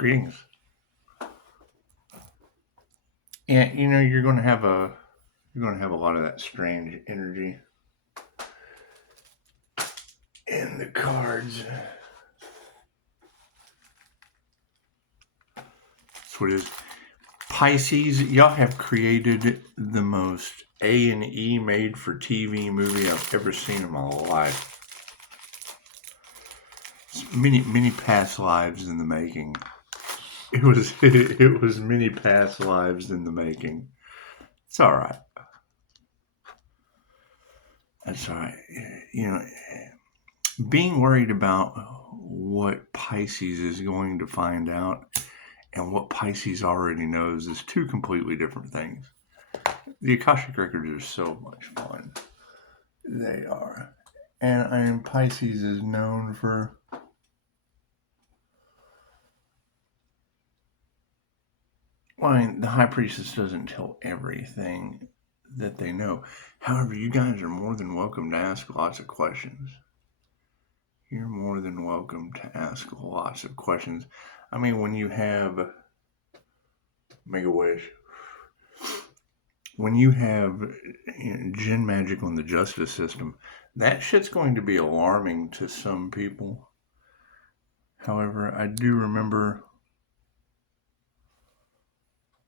Greetings. Yeah, you're going to have a lot of that strange energy in the cards. That's what it is. Pisces, y'all have created the most A&E made for TV movie I've ever seen in my life. Many past lives in the making. It was many past lives in the making. It's all right. That's all right. Being worried about what Pisces is going to find out and what Pisces already knows is two completely different things. The Akashic Records are so much fun. They are. And Pisces is known for the High Priestess doesn't tell everything that they know. However, you guys are more than welcome to ask lots of questions. You're more than welcome to ask lots of questions. I mean, when you have Make a Wish, when you have Jinn magic on the justice system, that shit's going to be alarming to some people. However, I do remember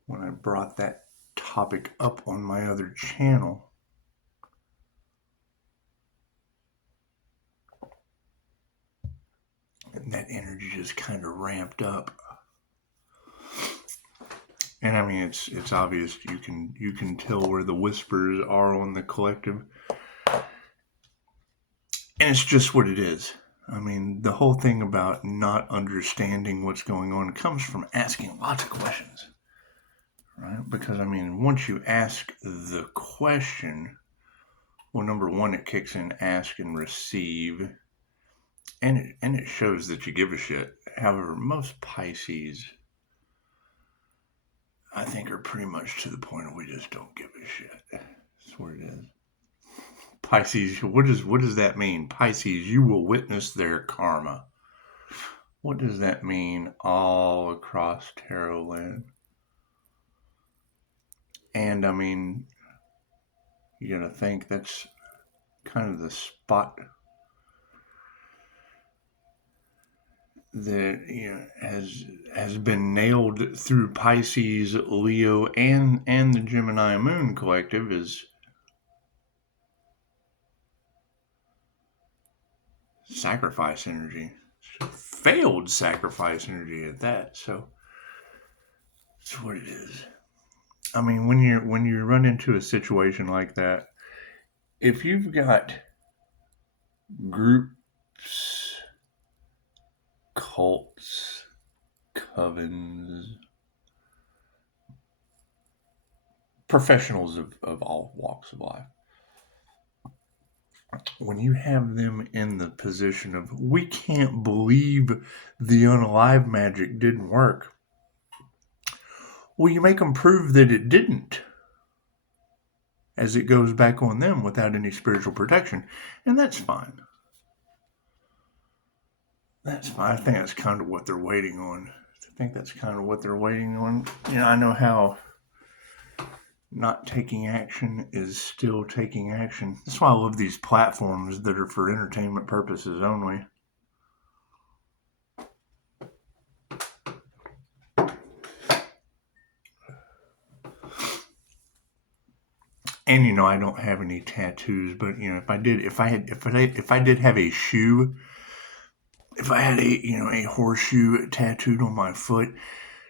when I brought that topic up on my other channel, and that energy just kind of ramped up. And I mean, it's obvious. You can tell where the whispers are on the collective, and it's just what it is. I mean, the whole thing about not understanding what's going on comes from asking lots of questions, right? Because I mean, once you ask the question, well, number one, it kicks in ask and receive, and it shows that you give a shit. However, most Pisces, I think, are pretty much to the point of we just don't give a shit. That's what it is. Pisces, what does that mean? Pisces, you will witness their karma. What does that mean all across tarot land? And I mean, you gotta think that's kind of the spot that has been nailed through Pisces, Leo, and the Gemini Moon collective is sacrifice energy. Failed sacrifice energy at that. So that's what it is. I mean, when you run into a situation like that, if you've got groups, cults, covens, professionals of all walks of life, when you have them in the position of, we can't believe the unalive magic didn't work, well, you make them prove that it didn't, as it goes back on them without any spiritual protection. And that's fine. That's fine. I think that's kind of what they're waiting on. I know how not taking action is still taking action. That's why I love these platforms that are for entertainment purposes only. And I don't have any tattoos, but if I did have a shoe, if I had a horseshoe tattooed on my foot,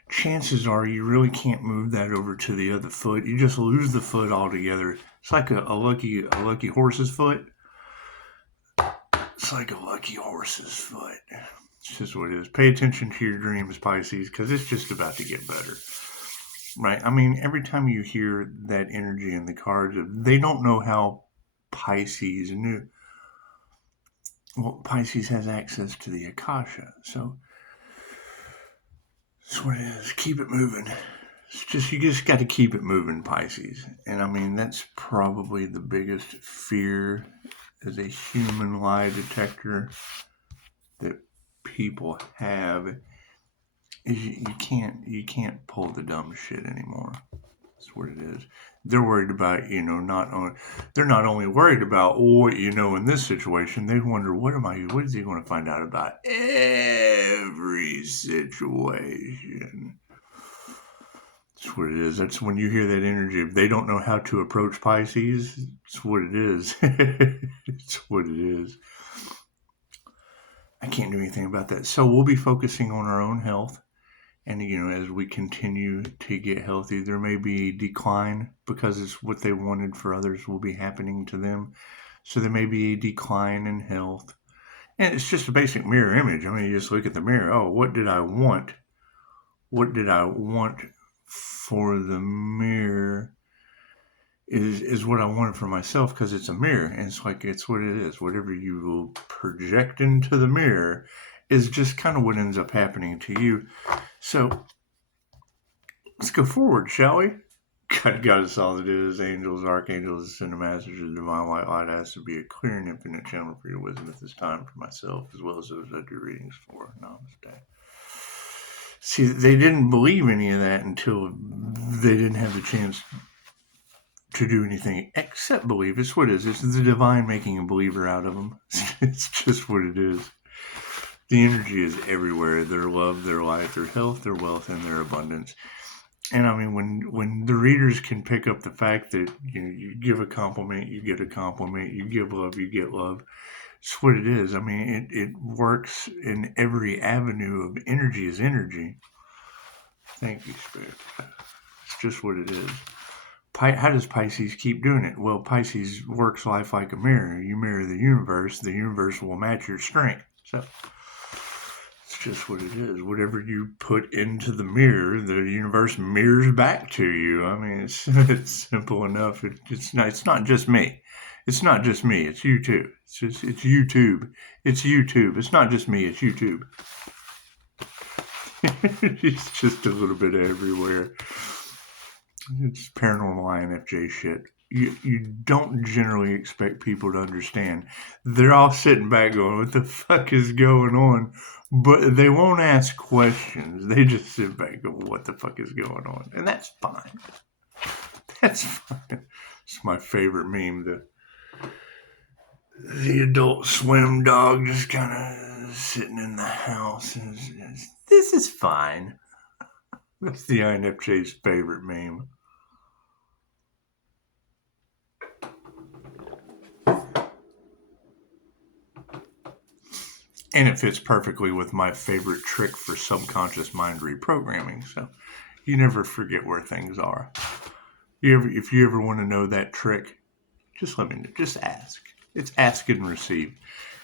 chances are you really can't move that over to the other foot. You just lose the foot altogether. It's like a lucky horse's foot. It's like a lucky horse's foot. It's just what it is. Pay attention to your dreams, Pisces, because it's just about to get better. Right? I mean, every time you hear that energy in the cards, they don't know how Pisces knew. Well, Pisces has access to the Akasha, so that's what it is. Keep it moving. You just got to keep it moving, Pisces. And I mean, that's probably the biggest fear as a human lie detector that people have is you can't pull the dumb shit anymore. That's what it is. They're worried about, they're not only worried about what you know in this situation, they wonder what is he going to find out about every situation. That's what it is. That's when you hear that energy. If they don't know how to approach Pisces, it's what it is. It's what it is. I can't do anything about that. So we'll be focusing on our own health. And, as we continue to get healthy, there may be a decline because it's what they wanted for others will be happening to them. So there may be a decline in health. And it's just a basic mirror image. I mean, you just look at the mirror. Oh, what did I want? What did I want for the mirror is what I wanted for myself because it's a mirror. And it's what it is. Whatever you will project into the mirror is just kind of what ends up happening to you. So let's go forward, shall we? God us all that is, angels, archangels, send a message of the divine white light has to be a clear and infinite channel for your wisdom at this time for myself, as well as those I do readings for. Namaste. See, they didn't believe any of that until they didn't have the chance to do anything except believe. It's what it is. It's the divine making a believer out of them. It's just what it is. The energy is everywhere. Their love, their light, their health, their wealth, and their abundance. And I mean, when the readers can pick up the fact that you give a compliment, you get a compliment, you give love, you get love. It's what it is. I mean, it works in every avenue of energy is energy. Thank you, Spirit. It's just what it is. How does Pisces keep doing it? Well, Pisces works life like a mirror. You mirror the universe will match your strength. So it's just what it is. Whatever you put into the mirror, the universe mirrors back to you. I mean, it's simple enough. It's not just me. It's not just me. It's you too. It's YouTube. It's YouTube. It's not just me. It's YouTube. It's just a little bit everywhere. It's paranormal INFJ shit. You don't generally expect people to understand. They're all sitting back going, what the fuck is going on? But they won't ask questions. They just sit back and go, what the fuck is going on? And that's fine. That's fine. It's my favorite meme. The Adult Swim dog just kind of sitting in the house. And this is fine. That's the INFJ's favorite meme. And it fits perfectly with my favorite trick for subconscious mind reprogramming. So you never forget where things are. If you ever want to know that trick, just let me know. Just ask. It's ask and receive.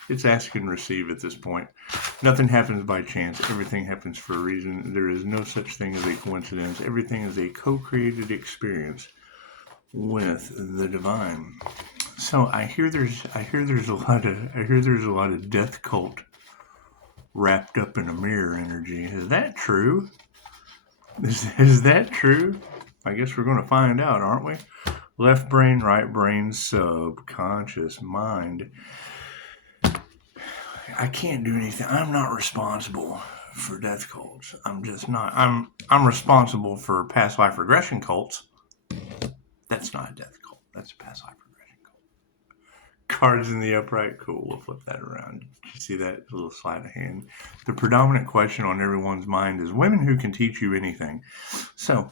It's ask and receive at this point. Nothing happens by chance. Everything happens for a reason. There is no such thing as a coincidence. Everything is a co-created experience with the divine. So I hear there's a lot of death cult wrapped up in a mirror energy. Is that true? Is that true? I guess we're going to find out, aren't we? Left brain, right brain, subconscious mind. I can't do anything. I'm not responsible for death cults. I'm just not. I'm responsible for past life regression cults. That's not a death cult. That's a past life regression cult. Cards in the upright. Cool. We'll flip that around. Did you see that little sleight of hand? The predominant question on everyone's mind is women who can teach you anything. So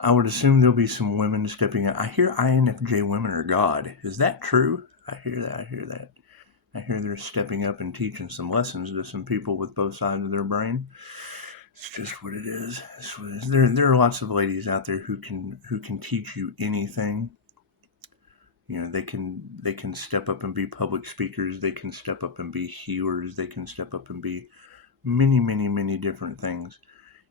I would assume there'll be some women stepping up. I hear INFJ women are God. Is that true? I hear that. I hear they're stepping up and teaching some lessons to some people with both sides of their brain. It's just what it is. It's what it is. There are lots of ladies out there who can teach you anything. They can step up and be public speakers. They can step up and be healers. They can step up and be many, many, many different things.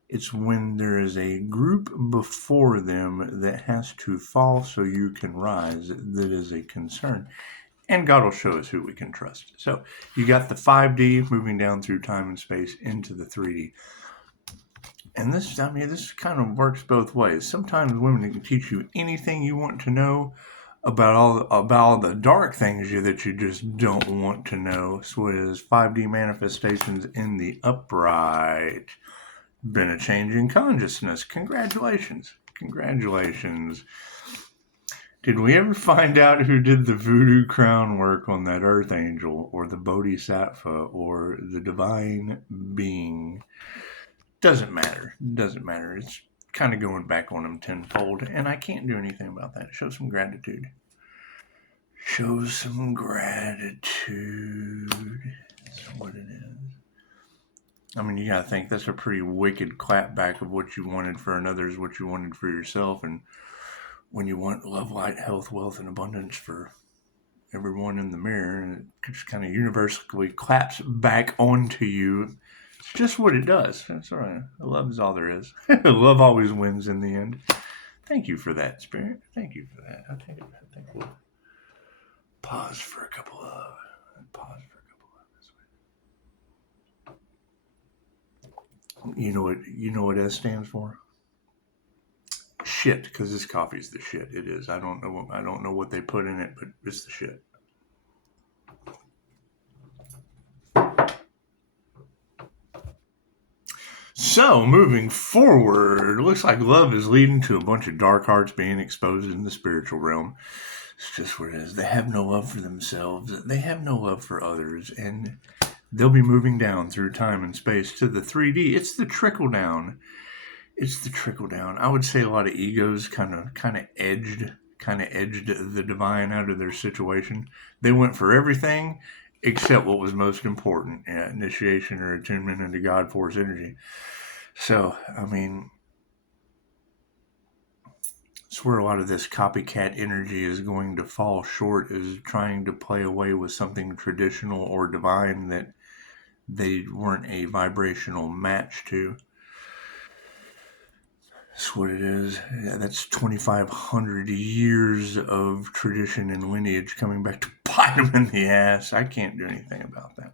It's when there is a group before them that has to fall so you can rise that is a concern. And God will show us who we can trust. So you got the 5D moving down through time and space into the 3D. And this kind of works both ways. Sometimes women can teach you anything you want to know about all the dark things that you just don't want to know. So it is 5D manifestations in the upright. Been a change in consciousness. Congratulations. Congratulations. Did we ever find out who did the voodoo crown work on that earth angel or the bodhisattva or the divine being? Doesn't matter. Doesn't matter. It's kind of going back on them tenfold, and I can't do anything about that. Show some gratitude. Show some gratitude. That's what it is. I mean, you gotta think that's a pretty wicked clapback of what you wanted for another is what you wanted for yourself, and when you want love, light, health, wealth, and abundance for everyone in the mirror, and it just kind of universally claps back onto you. It's just what it does. That's all right. Love is all there is. Love always wins in the end. Thank you for that, Spirit. Thank you for that. I think we'll pause for a couple of You know what S stands for? Shit, because this coffee's the shit. It is. I don't know what they put in it, but it's the shit. So, moving forward, it looks like love is leading to a bunch of dark hearts being exposed in the spiritual realm. It's just what it is. They have no love for themselves. They have no love for others, and they'll be moving down through time and space to the 3D. It's the trickle down. It's the trickle down. I would say a lot of egos kind of edged the divine out of their situation. They went for everything except what was most important, initiation or attunement into God force energy. So, I mean, it's where a lot of this copycat energy is going to fall short, is trying to play away with something traditional or divine that they weren't a vibrational match to. That's what it is. Yeah, that's 2,500 years of tradition and lineage coming back to bite them in the ass. I can't do anything about that.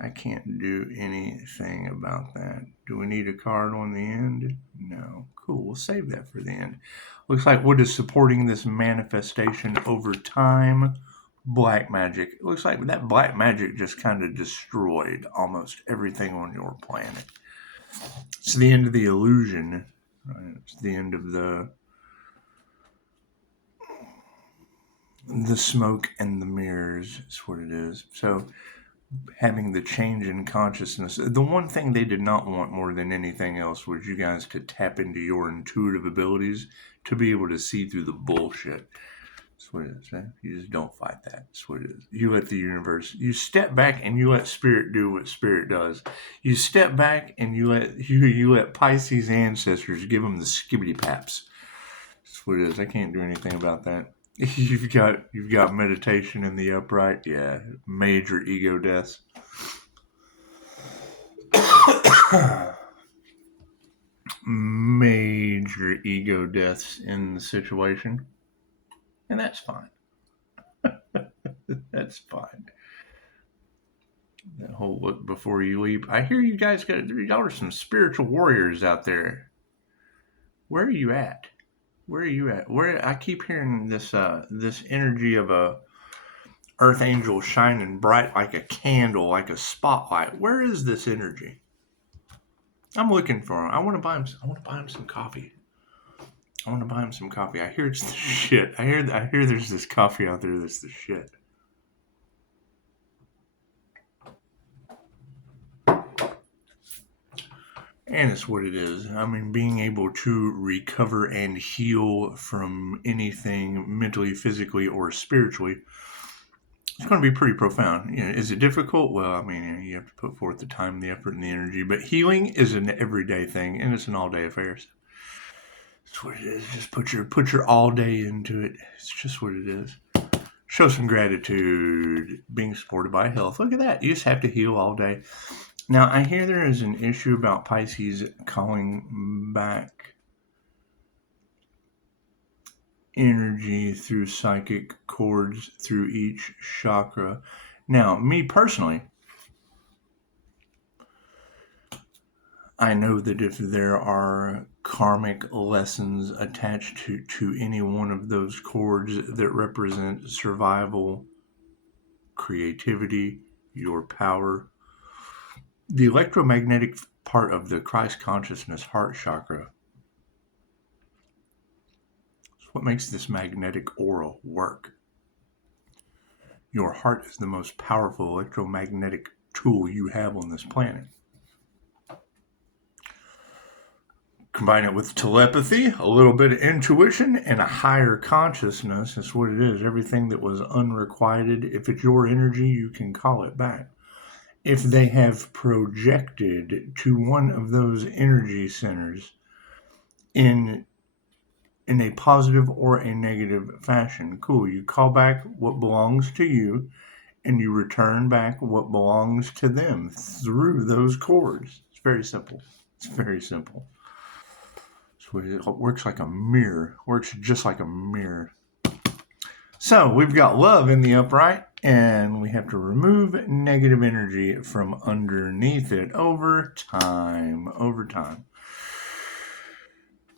I can't do anything about that. Do we need a card on the end? No. Cool. We'll save that for the end. Looks like what is supporting this manifestation over time? Black magic. It looks like that black magic just kind of destroyed almost everything on your planet. It's the end of the illusion. Right? It's the end of the smoke and the mirrors. Is what it is. So, having the change in consciousness. The one thing they did not want more than anything else was you guys to tap into your intuitive abilities to be able to see through the bullshit. That's what it is, man. You just don't fight that. That's what it is. You let the universe, you step back and you let spirit do what spirit does. You step back and you let Pisces ancestors give them the skibbity paps. That's what it is. I can't do anything about that. You've got meditation in the upright. Yeah, major ego deaths. Major ego deaths in the situation. And that's fine. That's fine. That whole look before you leap. I hear you guys y'all are some spiritual warriors out there. Where are you at? Where are you at? Where I keep hearing this energy of a earth angel shining bright like a candle, like a spotlight. Where is this energy? I'm looking for him. I want to buy him some coffee. I hear it's the shit. I hear there's this coffee out there that's the shit. And it's what it is. I mean, being able to recover and heal from anything mentally, physically, or spiritually, it's going to be pretty profound. Is it difficult? Well, I mean, you have to put forth the time, the effort, and the energy. But healing is an everyday thing, and it's an all-day affair. So that's what it is. Just put your all day into it. It's just what it is. Show some gratitude. Being supported by health. Look at that. You just have to heal all day. Now, I hear there is an issue about Pisces calling back energy through psychic cords through each chakra. Now, me personally, I know that if there are karmic lessons attached to any one of those cords that represent survival, creativity, your power, the electromagnetic part of the Christ consciousness heart chakra is what makes this magnetic aura work. Your heart is the most powerful electromagnetic tool you have on this planet. Combine it with telepathy, a little bit of intuition, and a higher consciousness. That's what it is. Everything that was unrequited, if it's your energy, you can call it back. If they have projected to one of those energy centers in a positive or a negative fashion, cool. You call back what belongs to you, and you return back what belongs to them through those cords. It's very simple. It's very simple. It works like a mirror. Works just like a mirror. So we've got love in the upright, and we have to remove negative energy from underneath it over time. Over time.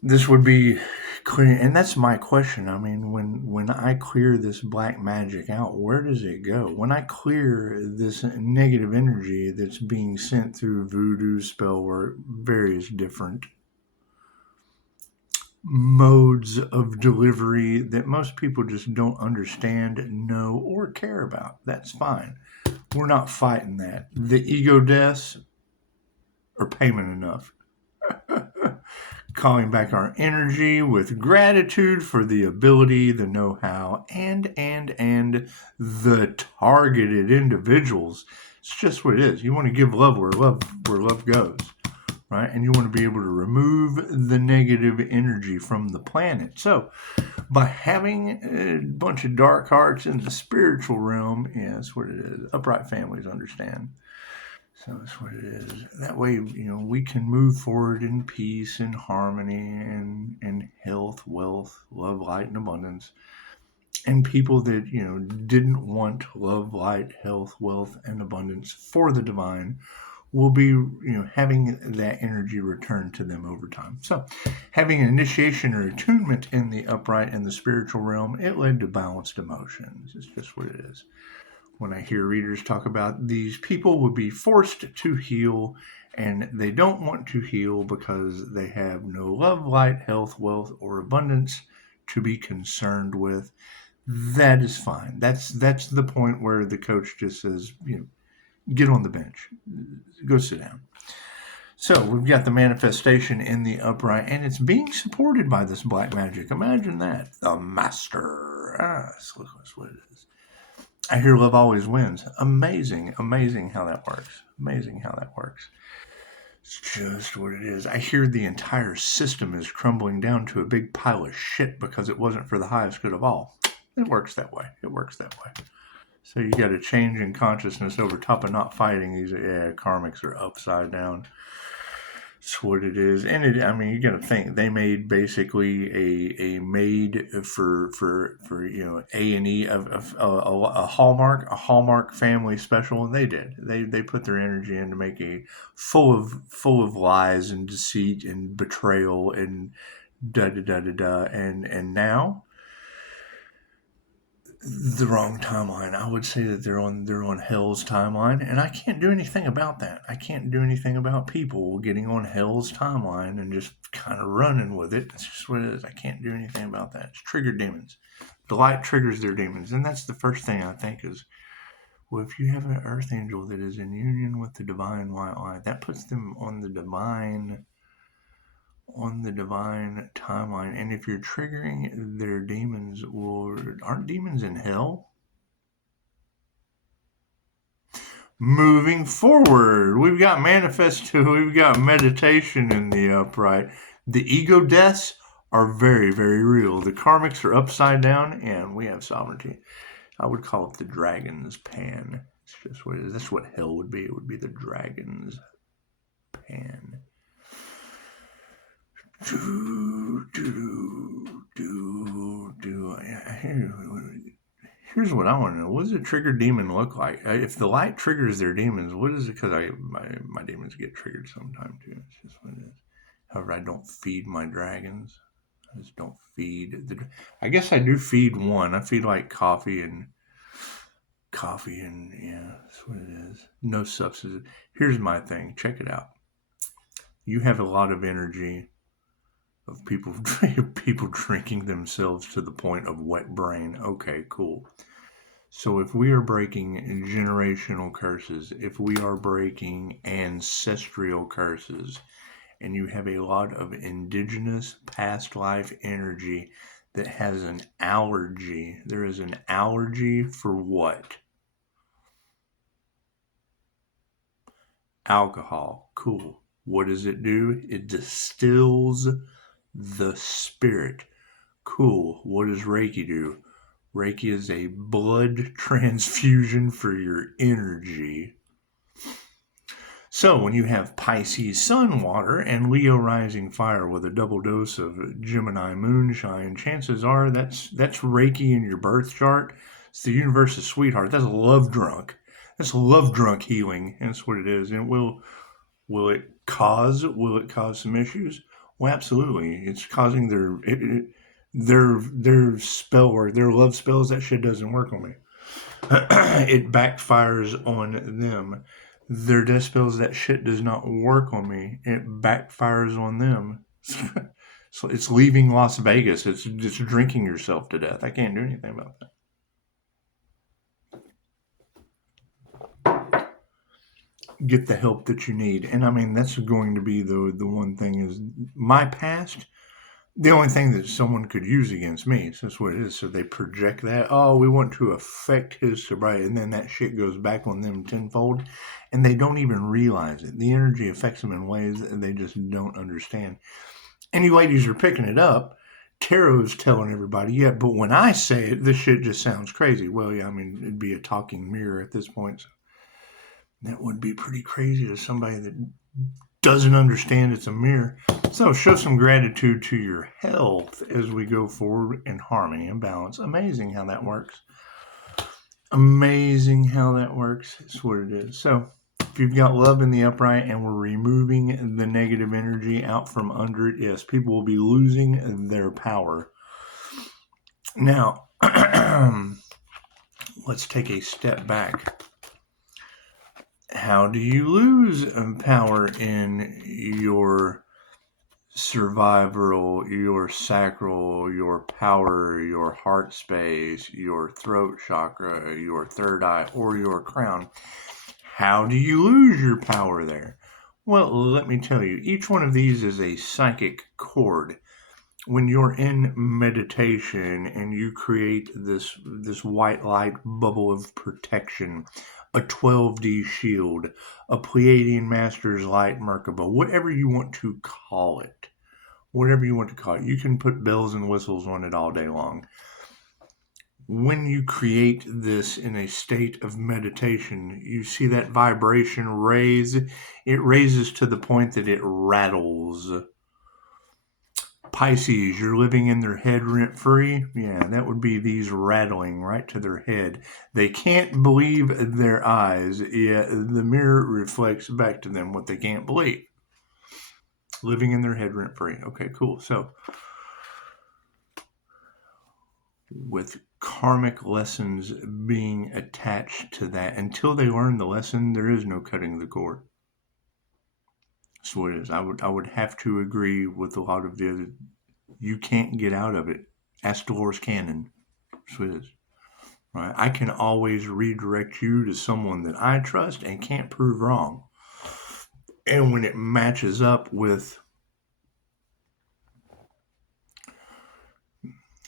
This would be clear, and that's my question. I mean, when I clear this black magic out, where does it go? When I clear this negative energy that's being sent through voodoo, spell work, various different modes of delivery that most people just don't understand, know, or care about. That's fine. We're not fighting that. The ego deaths are payment enough. Calling back our energy with gratitude for the ability, the know-how, and the targeted individuals. It's just what it is. You want to give love where love goes. Right? And you want to be able to remove the negative energy from the planet. So, by having a bunch of dark hearts in the spiritual realm, yeah, that's what it is. Upright families understand. So that's what it is. That way, we can move forward in peace and harmony and health, wealth, love, light, and abundance. And people that, didn't want love, light, health, wealth, and abundance for the divine will be, having that energy returned to them over time. So, having an initiation or attunement in the upright and the spiritual realm, it led to balanced emotions. It's just what it is. When I hear readers talk about these people would be forced to heal, and they don't want to heal because they have no love, light, health, wealth, or abundance to be concerned with, that is fine. That's the point where the coach just says, get on the bench. Go sit down. So we've got the manifestation in the upright, and it's being supported by this black magic. Imagine that. The master. That's what it is. I hear love always wins. Amazing how that works. Amazing how that works. It's just what it is. I hear the entire system is crumbling down to a big pile of shit because it wasn't for the highest good of all. It works that way. So you got a change in consciousness over top of not fighting these karmics are upside down. That's what it is. And you got to think they made basically a made for A&E of a Hallmark family special, and they did. They put their energy in to make a full of lies and deceit and betrayal and and now the wrong timeline. I would say that they're on hell's timeline, and I can't do anything about that. I can't do anything about people getting on hell's timeline and just kind of running with it. It's just what it is. I can't do anything about that. It's triggered demons. The light triggers their demons, and that's the first thing I think is, well, if you have an earth angel that is in union with the divine white light, that puts them on the divine timeline. And if you're triggering their demons, well, aren't demons in hell? Moving forward, we've got manifesto, we've got meditation in the upright. The ego deaths are very, very real. The karmics are upside down, and we have sovereignty. I would call it the dragon's pan. It's just what it is. That's what hell would be. It would be the dragon's pan. Here's what I want to know. What does a triggered demon look like? If the light triggers their demons, what is it? Because my demons get triggered sometime too. It's just what it is. However, I don't feed my dragons. I just don't feed I guess I do feed one. I feed like coffee and coffee and yeah, that's what it is. No substance. Here's my thing. Check it out. You have a lot of energy of people drinking themselves to the point of wet brain. Okay, cool. So if we are breaking generational curses, if we are breaking ancestral curses, and you have a lot of indigenous past life energy that has an allergy, there is an allergy for what? Alcohol. Cool. What does it do? It distills the spirit. Cool. What does Reiki do? Reiki is a blood transfusion for your energy. So when you have Pisces sun water and Leo rising fire with a double dose of Gemini moonshine, chances are that's Reiki in your birth chart. It's the universe's sweetheart. That's love drunk. That's love drunk healing. That's what it is. And will it cause some issues? Well, absolutely. It's causing their spell work, their love spells. That shit doesn't work on me. It backfires on them. Their death spells, that shit does not work on me. It backfires on them. So it's leaving Las Vegas. It's drinking yourself to death. I can't do anything about that. Get the help that you need. And I mean, that's going to be the one thing is my past. The only thing that someone could use against me, so that's what it is. So they project that, oh, we want to affect his sobriety, and then that shit goes back on them tenfold, and they don't even realize it. The energy affects them in ways that they just don't understand. And you ladies are picking it up. Tarot's telling everybody, yeah, but when I say it, this shit just sounds crazy. Well, yeah, I mean, it'd be a talking mirror at this point. So that would be pretty crazy to somebody that doesn't understand it's a mirror. So show some gratitude to your health as we go forward in harmony and balance. Amazing how that works. Amazing how that works. It's what it is. So if you've got love in the upright and we're removing the negative energy out from under it, yes, people will be losing their power. Now, let's take a step back. How do you lose power in your survival, your sacral, your power, your heart space, your throat chakra, your third eye, or your crown? How do you lose your power there? Well, let me tell you, each one of these is a psychic cord. When you're in meditation and you create this white light bubble of protection, a 12D shield, a Pleiadian Master's Light Merkaba, whatever you want to call it. Whatever you want to call it. You can put bells and whistles on it all day long. When you create this in a state of meditation, you see that vibration raise. It raises to the point that it rattles. Pisces, you're living in their head rent-free. Yeah, that would be these rattling right to their head. They can't believe their eyes. Yeah, the mirror reflects back to them what they can't believe. Living in their head rent-free. Okay, cool. So, with karmic lessons being attached to that, until they learn the lesson, there is no cutting the cord. That's what it is. I would have to agree with a lot of the other. You can't get out of it. Ask Dolores Cannon. That's what it is. Right? I can always redirect you to someone that I trust and can't prove wrong. And when it matches up with,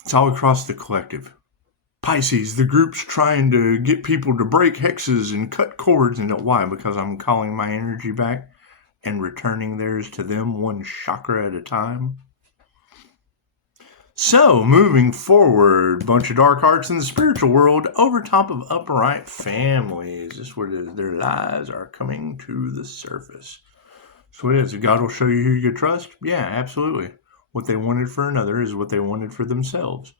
it's all across the collective. Pisces, the group's trying to get people to break hexes and cut cords. And why? Because I'm calling my energy back and returning theirs to them one chakra at a time. So, moving forward, bunch of dark arts in the spiritual world over top of upright families. This is what it is. Their lies are coming to the surface. So it is. God will show you who you can trust. Yeah, absolutely. What they wanted for another is what they wanted for themselves.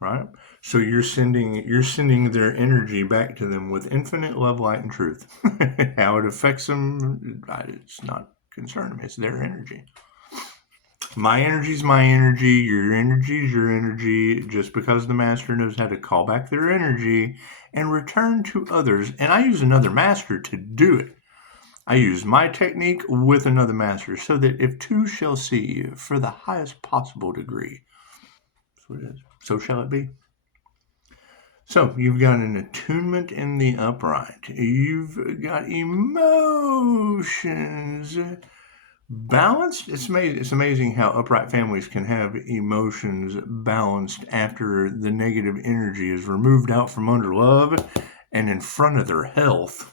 Right? So you're sending their energy back to them with infinite love, light, and truth. How it affects them, it's not concerning me. It's their energy. My energy's my energy. Your energy's your energy. Just because the master knows how to call back their energy and return to others. And I use another master to do it. I use my technique with another master, so that if two shall see for the highest possible degree, so shall it be. So you've got an attunement in the upright. You've got emotions balanced. It's amazing how upright families can have emotions balanced after the negative energy is removed out from under love and in front of their health.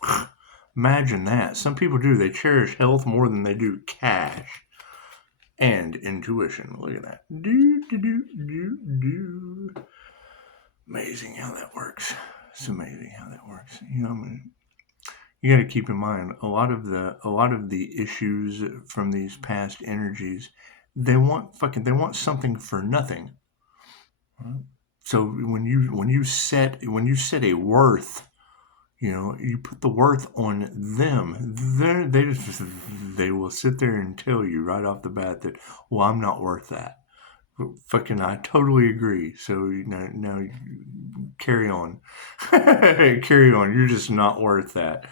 Imagine that. Some people do. They cherish health more than they do cash and intuition. Look at that. Amazing how that works. It's amazing how that works. You know, I mean, you got to keep in mind a lot of the issues from these past energies. They want something for nothing. Right? So when you set a worth, you know, you put the worth on them. They will sit there and tell you right off the bat that, well, I'm not worth that. I totally agree. So now carry on. Carry on. You're just not worth that.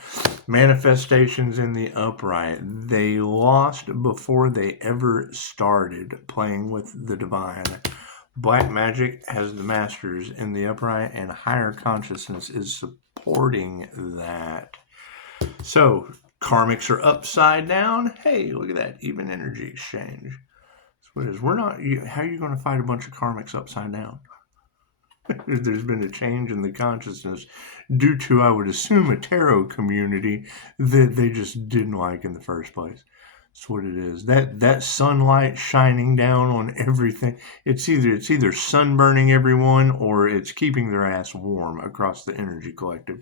Manifestations in the upright. They lost before they ever started playing with the divine. Black magic has the masters in the upright, and higher consciousness is supporting that. So karmics are upside down. Hey, look at that. Even energy exchange. What is? How are you going to fight a bunch of karmics upside down? There's been a change in the consciousness due to, I would assume, a tarot community that they just didn't like in the first place. That's what it is. That sunlight shining down on everything. It's either sunburning everyone or it's keeping their ass warm across the energy collective.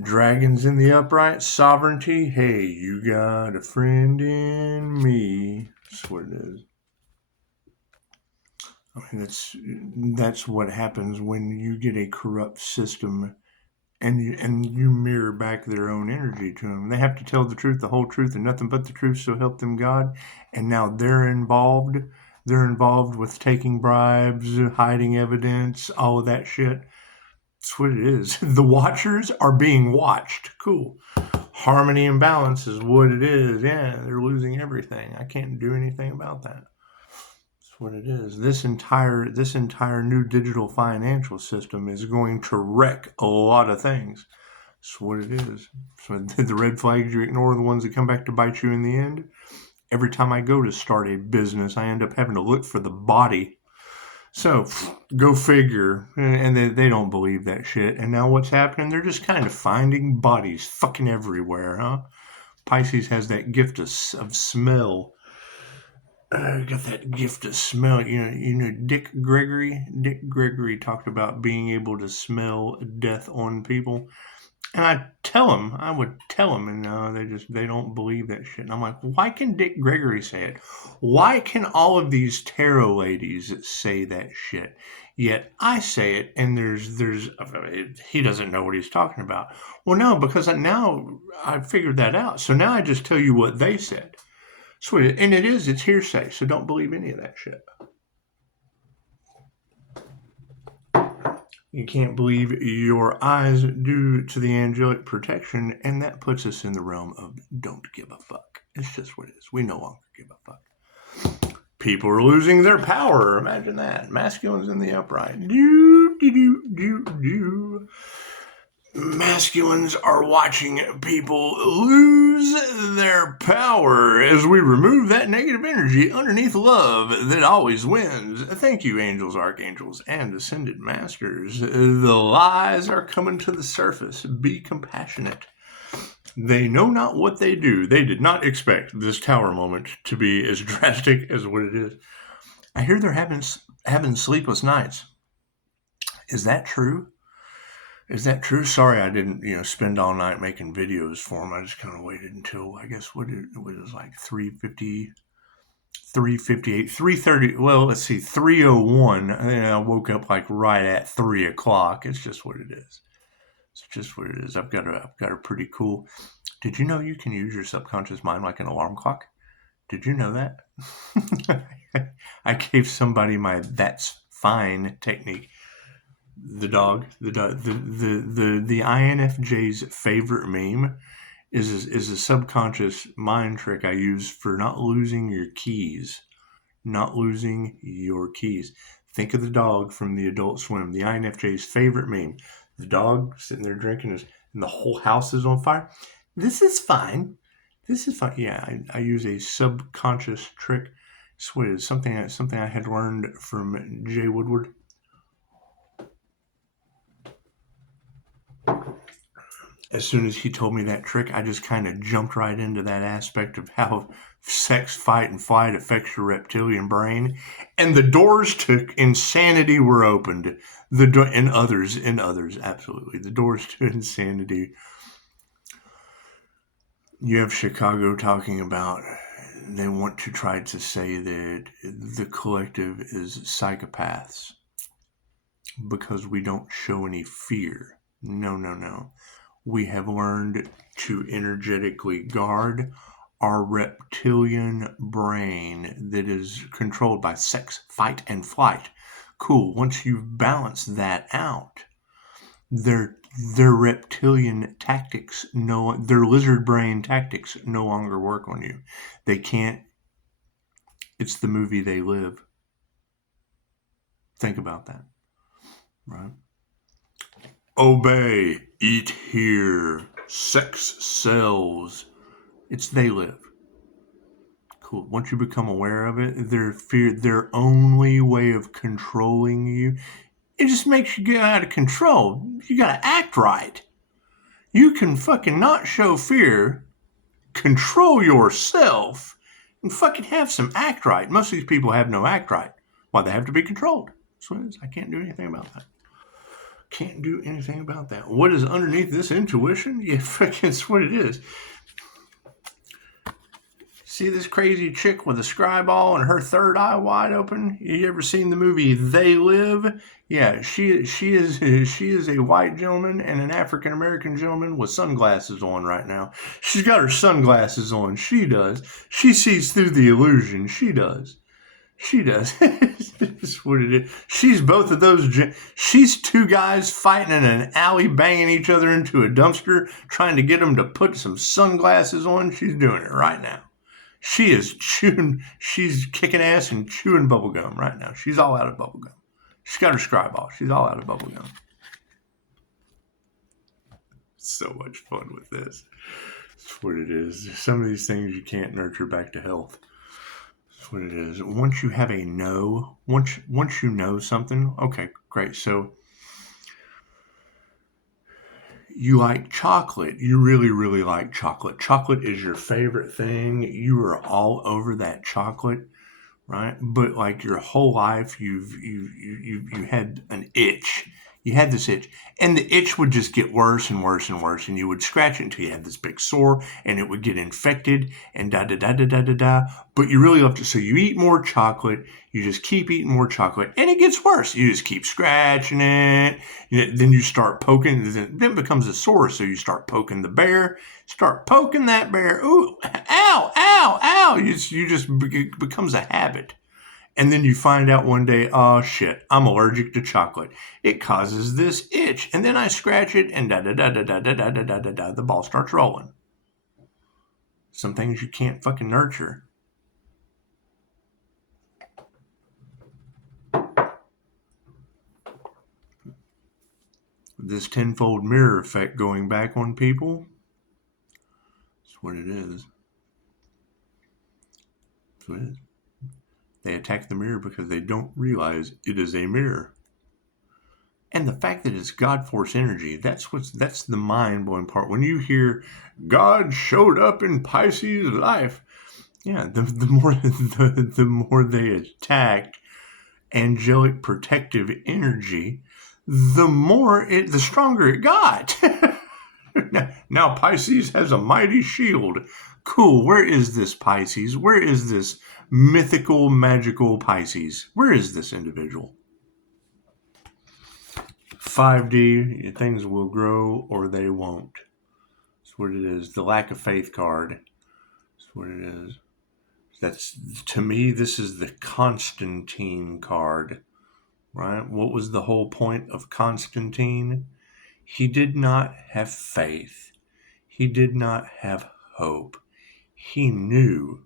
Dragons in the upright, sovereignty. Hey, you got a friend in me. That's what it is. I mean, that's what happens when you get a corrupt system, and you mirror back their own energy to them. They have to tell the truth, the whole truth, and nothing but the truth, so help them God. And now they're involved. They're involved with taking bribes, hiding evidence, all of that shit. That's what it is. The watchers are being watched. Cool. Harmony and balance is what it is. Yeah, they're losing everything. I can't do anything about that. That's what it is. This entire new digital financial system is going to wreck a lot of things. That's what it is. So the red flags you ignore are the ones that come back to bite you in the end. Every time I go to start a business, I end up having to look for the body. So, go figure. And they don't believe that shit. And now what's happening? They're just kind of finding bodies fucking everywhere, huh? Pisces has that gift of smell. Got that gift of smell. You know, Dick Gregory? Dick Gregory talked about being able to smell death on people. And I would tell them, and they don't believe that shit. And I'm like, why can Dick Gregory say it? Why can all of these tarot ladies say that shit? Yet I say it, and he doesn't know what he's talking about. Well, no, because now I figured that out. So now I just tell you what they said. Sweet, and it's hearsay. So don't believe any of that shit. You can't believe your eyes due to the angelic protection, and that puts us in the realm of don't give a fuck. It's just what it is. We no longer give a fuck. People are losing their power. Imagine that. Masculines in the upright. Masculines are watching people lose their power as we remove that negative energy underneath love that always wins. Thank you, angels, archangels, and ascended masters. The lies are coming to the surface. Be compassionate. They know not what they do. They did not expect this tower moment to be as drastic as what it is. I hear they're having sleepless nights. Is that true? Is that true? Sorry, I didn't, spend all night making videos for them. I just kind of waited until, I guess, it was like 3:50, 3:58, 3:30. Well, let's see, 3:01. And I woke up like right at 3 o'clock. It's just what it is. It's just what it is. I've got a pretty cool. Did you know you can use your subconscious mind like an alarm clock? Did you know that? I gave somebody my "that's fine" technique. The dog, the INFJ's favorite meme is a subconscious mind trick I use for not losing your keys. Not losing your keys. Think of the dog from the Adult Swim, the INFJ's favorite meme. The dog sitting there drinking his, and the whole house is on fire. This is fine. This is fine. Yeah, I use a subconscious trick. Sweet, it's something I had learned from Jay Woodward. As soon as he told me that trick, I just kind of jumped right into that aspect of how sex, fight, and flight affects your reptilian brain. And the doors to insanity were opened. And others, absolutely. The doors to insanity. You have Chicago talking about, they want to try to say that the collective is psychopaths because we don't show any fear. No. We have learned to energetically guard our reptilian brain that is controlled by sex, fight, and flight. Cool. Once you've balanced that out, their reptilian tactics, their lizard brain tactics no longer work on you. They can't. It's the movie They Live. Think about that, right? Obey, eat here, sex sells. It's They Live. Cool. Once you become aware of it, their only way of controlling you, it just makes you get out of control. You gotta act right. You can fucking not show fear, control yourself, and fucking have some act right. Most of these people have no act right. Why? They have to be controlled. That's what it is. I can't do anything about that. Can't do anything about that. What is underneath this intuition? Yeah, fucking it's what it is. See this crazy chick with a scry ball and her third eye wide open? You ever seen the movie They Live? Yeah, she is a white gentleman and an African American gentleman with sunglasses on right now. She's got her sunglasses on. She does. She sees through the illusion. She does. It's what it is. She's both of those. She's two guys fighting in an alley, banging each other into a dumpster, trying to get them to put some sunglasses on. She's doing it right now. She is chewing. She's kicking ass and chewing bubblegum right now. She's all out of bubblegum. She's got her scribe ball. She's all out of bubblegum. So much fun with this. That's what it is. Some of these things you can't nurture back to health. That's what it is. Once you have a no, once you know something, okay, great. So you like chocolate. You really, really like chocolate. Chocolate is your favorite thing. You are all over that chocolate, right? But like your whole life, you had an itch. You had this itch, and the itch would just get worse and worse and worse, and you would scratch it until you had this big sore, and it would get infected, and da-da-da-da-da-da-da. But you really love to, so you eat more chocolate, you just keep eating more chocolate, and it gets worse. You just keep scratching it, then you start poking, then it becomes a sore, so you start poking the bear, start poking that bear, ooh, ow, ow, ow, you just, it becomes a habit. And then you find out one day, oh shit, I'm allergic to chocolate. It causes this itch. And then I scratch it and da-da-da-da-da-da-da-da-da-da, the ball starts rolling. Some things you can't fucking nurture. This tenfold mirror effect going back on people, that's what it is. That's what it is. They attack the mirror because they don't realize it is a mirror. And the fact that it's God force energy, that's the mind-blowing part. When you hear God showed up in Pisces life, yeah, the more they attack angelic protective energy, the stronger it got. Now Pisces has a mighty shield. Cool, where is this Pisces? Where is this mythical, magical Pisces? Where is this individual? 5D, things will grow or they won't. That's what it is. The lack of faith card. That's what it is. To me, this is the Constantine card. right? What was the whole point of Constantine? He did not have faith. He did not have hope. He knew.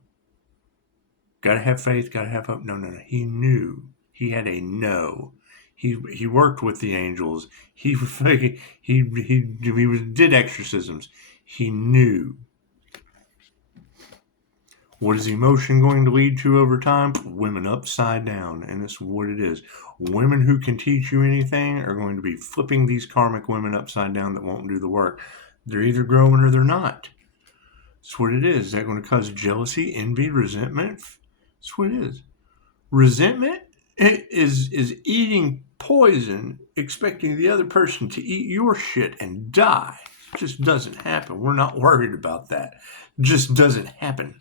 Gotta have faith, gotta have hope. No. He knew. He had a no. He worked with the angels. He did exorcisms. He knew. What is emotion going to lead to over time? Women upside down, and it's what it is. Women who can teach you anything are going to be flipping these karmic women upside down that won't do the work. They're either growing or they're not. That's what it is. Is that going to cause jealousy, envy, resentment? That's what it is. Resentment is eating poison, expecting the other person to eat your shit and die. It just doesn't happen. We're not worried about that. It just doesn't happen.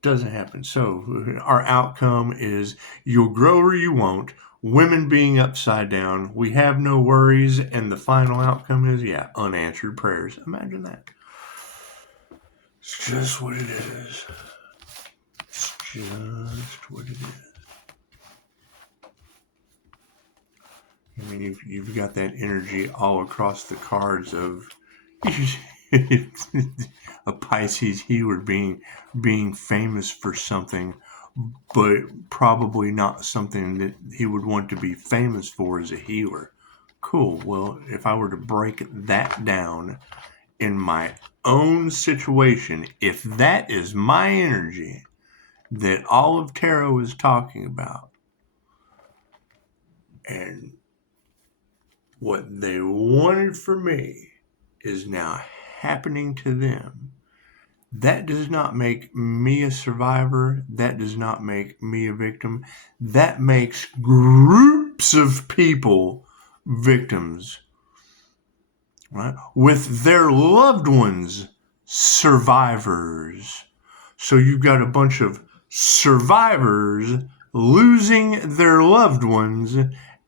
Doesn't happen. So our outcome is you'll grow or you won't. Women being upside down. We have no worries. And the final outcome is, unanswered prayers. Imagine that. It's just what it is. It's just what it is. I mean, you've got that energy all across the cards of a Pisces healer being famous for something, but probably not something that he would want to be famous for as a healer. Cool. Well, if I were to break that down in my own situation, if that is my energy that all of tarot is talking about, and what they wanted for me is now happening to them, that does not make me a survivor. That does not make me a victim. That makes groups of people victims, right? With their loved ones, survivors. So you've got a bunch of survivors losing their loved ones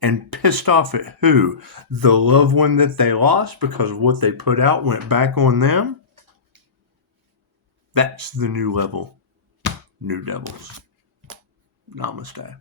and pissed off at who? The loved one that they lost because what they put out went back on them? That's the new level. New devils. Namaste.